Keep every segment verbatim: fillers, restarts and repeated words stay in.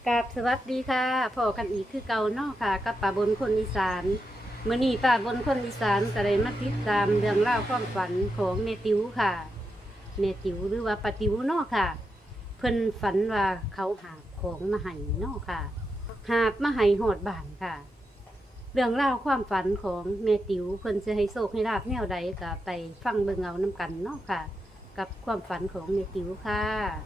กราบสวัสดีค่ะพ่อกันอีกคือเก่าเนาะค่ะกับป่าบนคนอีสานเมื่อนี้ป่าบนคนอีสานก็ได้มาติดตามเรื่องเล่าวความฝันของเมติวค่ะเมติวหรือว่าปาติวเนาะค่ะ เพิ่นฝันว่าเขาหาของมาให้เนาะค่ะ หาบมาให้หอดบ้านค่ะ เรื่องเล่าวความฝันของเมติวเพิ่นจะให้โชคให้ลาภแนวใดก็ไปฟังเบิ่งเอาน้กันเนาะค่ะ กับความฝันของเมติวค่ะ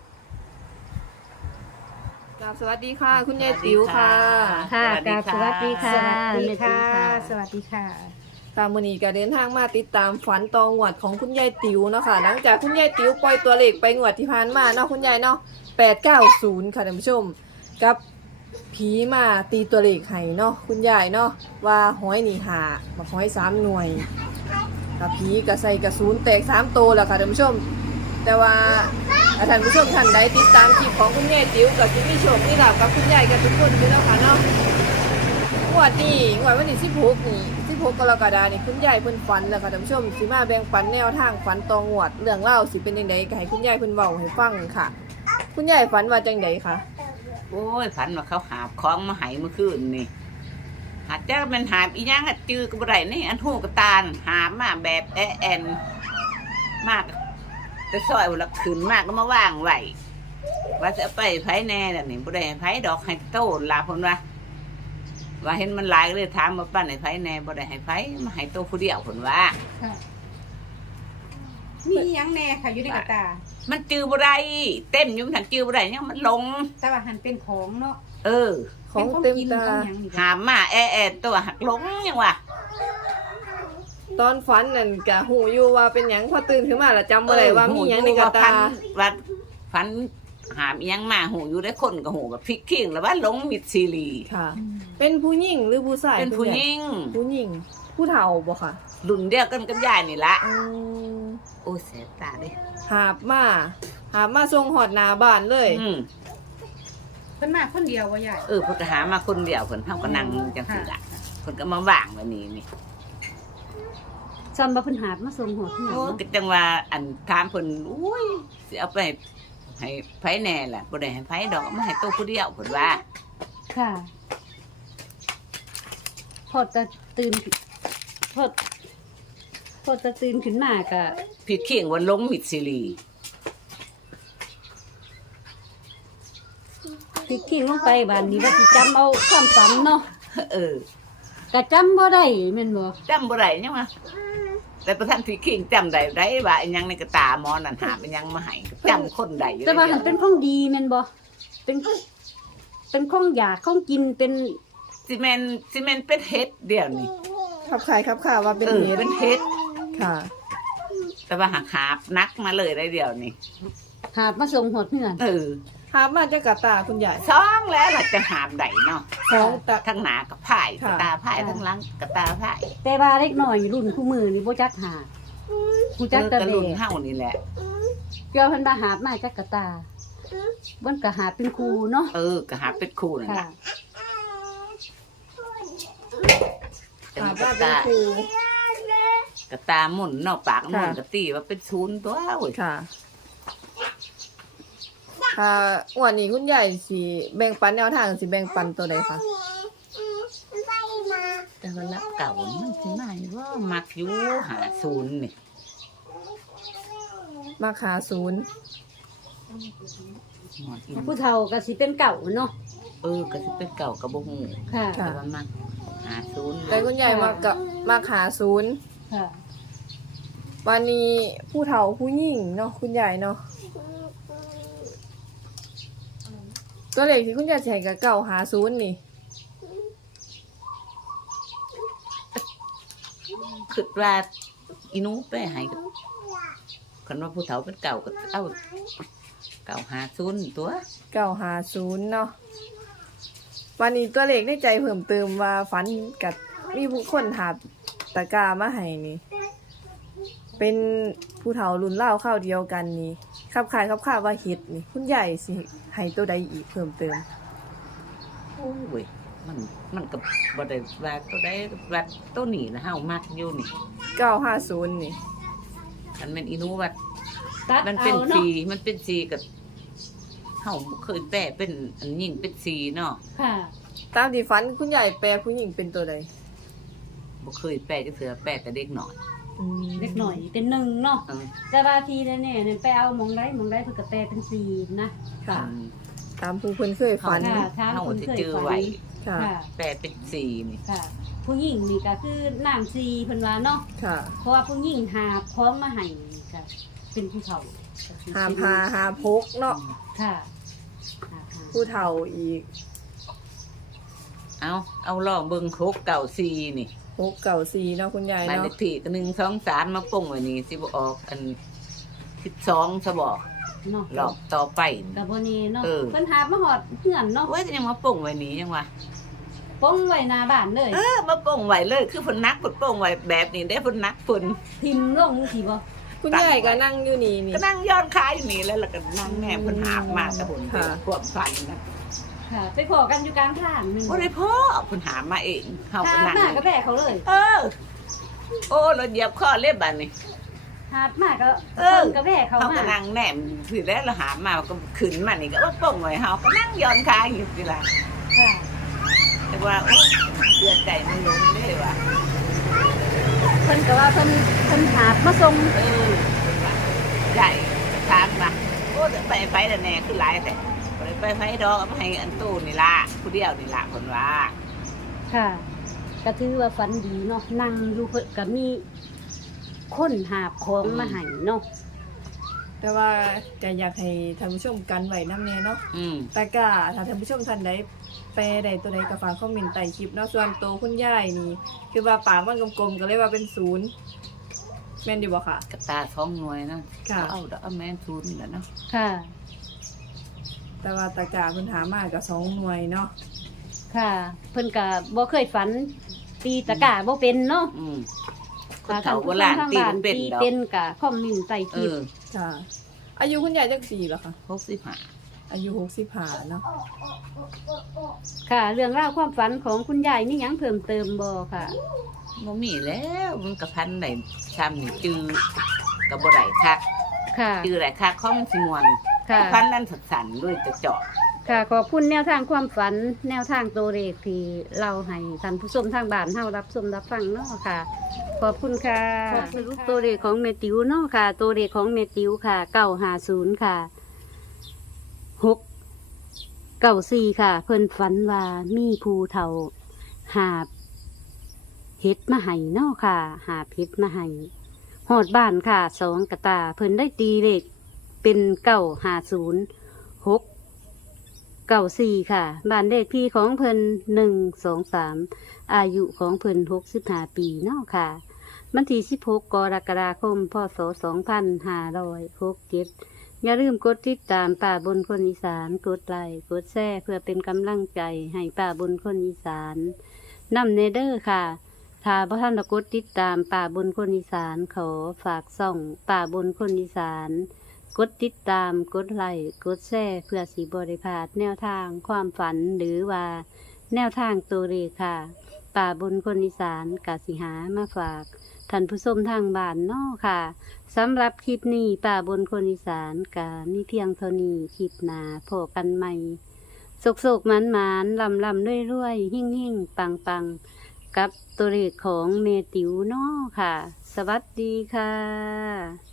สวัสดีค่ะ คุณยายติ๋วค่ะค่ะกราบสวัสดีค่ะสวัสดีค่ะแม่ติ๋วค่ะสวัสดีค่ะตามมือนีก็เดินทางมาติดตามฝันตองหวดของคุณยายติ๋วเนาะค่ะ หลังจากคุณยายติ๋วปล่อยตัวเลขไปงวดที่ผ่านมาเนาะคุณยายเนาะแปดเก้าศูนย์ค่ะท่านผู้ชม กับผีมาตีตัวเลขให้เนาะคุณยายเนาะว่าห้อยนี่หามาห้อยสามหน่วยกับผีก็ใส่กระสุนแตกสามตัวแล้วค่ะท่านผู้ชม แต่ว่าท่านผู้ชมท่านใดติดตามคลิปของคุณยายติ๋วกับคุณพี่โชคนี่ลาบกับคุณยายกับทุกคนอยู่แล้วค่ะเนาะ งวดนี้งวดวันที่สิบหกนี่สิบหกกรกฎาคมนี่คุณยายเพิ่นฝันแล้วค่ะท่านผู้ชมสิมาแบ่งปันแนวทางฝันตองวดเรื่องเล่าวสิเป็นจังไดก็ให้คุณยายเพิ่นเว้าให้ฟังค่ะ คุณยายฝันว่าจังไดคะโอ้ยฝันว่าเขาหาบของมาให้เมื่อคืนนี่หาจ้ามันหาบอีหยังอะจือกับไรนี่อันหูกระตาลหาบมาแบบแอแอนมากแต่ซอยวันละคืนมากก็มาว่างไว้ว่าจะไปไผแน่แบบนี้บ่ได้ให้ไผดอกให้โตลาเพิ่นว่าว่าเห็นมันหลายก็เลยถามว่าปั้นให้ไผแน่บ่ได้ให้ไผมาให้โตผู้เดียวเพิ่นว่ามีหยังแน่ค่ะอยู่ในกระตามันจือบ่ได้เต็มอยู่มันทันจือบ่ได้ยังมันหลงแต่ว่าหันเป็นของเนาะเออของเต็มตาเป็นของกินของหยังนี่หาบมาแอแอนตัวหักหลงยังว่าตอนฝันนั่นก็หูอยู่ว่าเป็นหยังพอตื่นขึ้นมาแล้วจำบ่ได้ว่ามีหยังในกระตาว่าฟันหามอีหยังมาหูอยู่ได้คนกับหูกับพริกขิงแล้วว่าหลงมิดซีรีค่ะ เป็นผู้หญิงหรือผู้ชายเป็นผู้หญิงผู้หญิงผู้เฒ่าบ่ค่ะรุ่นเดียวกันกับยายนี่ละอืมโอ้เสียตาเด้หาบมาหาบมาส่งหอดหน้าบ้านเลยอืมเพิ่นมาคนเดียวว่าใหญ่เออพุทธหามาคนเดียวเพิ่นเฮาก็นั่งจังซี่ล่ะเพิ่นก็มาว่างไว้นี่นี่ซ้ำบ่าเพิ่นหาบมาส่งหอดที่หยังโอ้ก็จังว่าอันถามเพิ่นอุ้ยสิเอาไปให้ไผแน่ล่ะบ่ได้ให้ไผดอกเอามาให้โตผู้เดียวเพิ่นว่าค่ะ พอจะตื่นพอพอจะตื่นขึ้นมาก็พริกขิงว่าหลงมิดซีรีติดขี้ลงไปบ้านนี้ว่าสิจำเอาความฝันเนาะเออก็จำบ่ได้แม่นบ่จำบ่ได้ยังวะแต่ประธานพี่คิงจำได้ได้ว่าอันยังในกระตาหมอนั่นหาเป็นยังมาให้จำคนใดอยู่แต่ว่าเดีหัยนวเป็นของดีแม่นบ่เป็นเป็นของอยากของกินเป็นซีเมนซีเมนเป็นเฮ็ดเดียวนี่ขับขายขับข่าวว่าเป็นเออเห็ดเป็นเฮ็ดค่ะแต่ว่าหักหาบนักมาเลยได้เดียวนี่หาบมาส่งหอดเฮือนเออหาบมาจากกระตาคุณยายสองแล้วล่ะจะหาบใดเนาะสองตะทั้งหนากับพายค่ะกระตาพายทั้งหลังกระตาพายแต่ว่าเล็กน้อยรุ่นคู่มือนี่บ่จักหาผู้จักเออตะกระเบลุนะเฮานี่แหละเกี่ยวเพิ่นมาหาบมาจักกะตาเบิ่นก็หาเป็นครูเนาะเออกระหาบเป็นคู่นั่นค่ะล่ะหาบกมาระเป็นตาครูกระตาหมุนเนอกปากหมุนค่ะกระตีว่าเป็นศูนย์ตัวเว้ยค่ะ ค่ะวันนี้คุณยายสิแบ่งปันแนวทางสิแบ่งปันตัวใดคะแต่ว่ารักเก่ามันสิมาอยู่ว่ามักอยู่หาศูนย์นี่มาขาศูนย์หมดอีกผู้เฒ่าก็สิเป็นเก่าเนาะเออก็สิเป็นเก่ากับบ่ฮู้ค่ะแต่ว่ามักหาศูนย์แต่คุณยายมากับมาขาศูนย์ค่ะวันนี้ผู้เฒ่าผู้หญิงเนาะคุณยายเนาะตัวเลขที่คุณยายสิให้กับเก่าหาศูนย์นี่คิดว่าอีหนูไปให้กับคันว่าผู้เฒ่าเป็นเก่าก็เอาเก่าหาศูนย์ตัวเก่าหาศูนย์เนาะวันนี้ตัวเลขในใจเพิ่มเติมว่าฝันกับมีผู้คนหาบตะกร้ามาให้นี่ เป็นผู้เฒ่ารุ่นเล่าวข้าวเดียวกันนี่ขับขายขับข่าวว่าเฮ็ดนี่ คุณใหญ่สิให้ตัวใดอีกเพิ่มเติมโอ้ยมันมันก็บ่ได้ว่าตัวใดว่าตัวนี้นะเฮามักอยู่นี่เก้าห้าศูนย์นี่คันแม่นอีหนูว่าตัดมันเอาเป็นเนาะสีมันเป็นสีกับเฮาบ่เคยแปลเป็นอันยิ่งเป็นสีเนาะค่ะตามที่ฝันคุณยายแปลผู้หญิงเป็นตัวใดบ่เคยแปลจักเทื่อแปลแต่เด็กน้อยอืมเล็กหน่อยเป็นหนึ่งเนาะเออแต่ว่าทีแน่ๆเนี่ยไปเอาหมองได้หมองได้เพิ่นก็แปลเป็นสี่นะค่ะอืมตามผู้เพิ่นเคยฝันค่ะถามเฮาคนสิเคยจื้อฝัไว้นค่ะค่ะแปลเป็นสีนี่ค่ะ ผู้หญิงนี่ก็คือนางซีเพิ่นว่าเนาะค่ะเพราะว่าผู้หญิงหาพร้อมมาให้ค่ะ เป็นผู้เฒ่าหาพาหาพกเนาะค่ะหาพาผู้เฒ่าอีกเอาเอาลองเบิ่งครกเก่าสีนี่พกเก่าซีเนาะคุณยายบ้านเลเนาะขที่ก็หนึ่ง สอง สามมาป่งไว้นี่สิบ่ออกอันสิบสองซะบ่เนาะรอบต่อไปกับบ่นี้เนาะเออเพิ่นหามาฮอดเฮือนเนาะโอ้ยยังมาป่งไว้นี่ยังวะป้องไว้หน้าบ้านเลยเออมาป่งไว้เลยคือเพิ่นนักเพิ่นป่งไว้แบบนี้ได้เพิ่นนักเพิ่นทิมลงสิบ่คุณยายก็นั่งอยู่นี่นี่ก็นั่งย้อนค้าอยู่นี่แล้วแล้วก็นั่งแม่เพิ่นหาบมาแต่ผลค่ะความฝันนะค่ะ ไปขอกันอยู่กลางทางหนึงบ่ได้พ่อเพิ่นหามาเองเฮาก็หานั่งมาก็แบกเขาเลยเออ โอ้รถเหยียบข้อเล็บบัดนี้หามาก็เออพิ่นก็แบกเขาเฮามาก็นั่งแนมถือแล้วเราหามาก็ขึ้นมานี่ก็ว่าป่งไว้เฮาก็นั่งย้อนค้าอยู่นี่ล่ะค่ะแต่ว่าโอ้เสียใจมันลงเด้ว่ะเพิ่นก็ว่าเพิ่นเพิ่นหาบมาส่งเออใหญ่ถามมาโอ้ไปไปแล้วแน่คือหลายแต่บ่ได้ไปไผดอกเอามาให้อันตู้นี่ล่ะผู้เดียวนี่ล่ะเพิ่นว่าค่ะก็ถือว่าฝันดีเนาะนั่งอยู่เพิ่นก็มีคนหาบของมาให้เนาะแต่ว่าก็อยากให้ท่านผู้ชมกันไว้นำแน่เนาะอืมแต่ก็ถ้าท่านผู้ชมท่านใดแปลใดตัวใดก็ฝากคอมเมนต์ใต้คลิปเนาะส่วนตัวคุณยายนี่ คือว่าปากมันกลมๆก็เลยว่าเป็นศูนย์แม่นดีบ่ค่ะกระตาท้องหน่วยนะค่ะเอาดอกเอาแม่นทุนแล้วเนาะค่ะแต่ว่าตากาเพิ่นหามาก็สองหน่วยเนาะค่ะ เพิ่นก็บ่เคยฝัน ตีตะกร้าบ่เป็นเนาะอืมคนเฒ่าโบราณตีมันเป็นตีดอกเป็นกะคอมเมนต์ใต้คเอลิปอค่ะ อายุคุณยายจักสี่เหรอคะหกสิบห้าอายุหกสิบห้าเนาะค่ะ เรื่องราวความฝันของคุณยายนี่หยังเพิ่มเติมบ่ค่ะบ่มีแล้วมันกระพันได้ซ้ำนี่จื้อกับบ่ได้คักค่ะจื้อได้คักของมันสิม่วนค่ะพันนั้นสั่นๆด้วยจะเจาะค่ะ ขอบคุณแนวทางความฝัน แนวทางตัวเลขที่เราให้ท่านผู้ชมทางบ้านเฮารับชมรับฟังเนาะค่ะ ขอบคุณค่ะสรุปตัวเลขของเมติวเนาะค่ะ ตัวเลขของเมติวค่ะเก้าห้าศูนย์ค่ะหกเก้าสี่ค่ะ เพิ่นฝันว่ามีภูเฒ่าหาบเฮ็ดมาให้เนาะค่ะ หาบเฮ็ดมาให้หอดบ้านค่ะสองกระตา เพิ่นได้ตีเลขเป็นเก้าห้าศูนย์หกเก้าสี่ค่ะ บ้านเลขที่ของเพิ่นหนึ่งสองสามอายุของเพิ่นหกสิบห้าปีเนาะค่ะวันที่สิบหกกรกฎาคมพศสองพันห้าร้อยหกเจ็ดอย่าลืมกดติดตามป่าบนคนอีสานกดไลค์กดแชร์เพื่อเป็นกำลังใจให้ป่าบนคนอีสานนำเนเดอร์ค่ะถ้าพระท่านกดติดตามป่าบนคนอีสานขอฝากส่องป่าบนคนอีสานกดติดตามกดไลค์กดแชร์เพื่อสีบริพลาดแนวทางความฝันหรือว่าแนวทางตัวเลขค่ะป่าบนคนอีสานกาสิหามาฝากท่านผู้ชมทางบ้านเนอค่ะสำหรับคลิปนี้ป่าบนคนอีสานกามีเพียงเท่านี้คลิปหนาพบกันใหม่สุกสุกมันมันลำลำด้วยรวยหิ่งหิ่งปังปังกับตัวเลขของเมติวเนอค่ะ สวัสดีค่ะ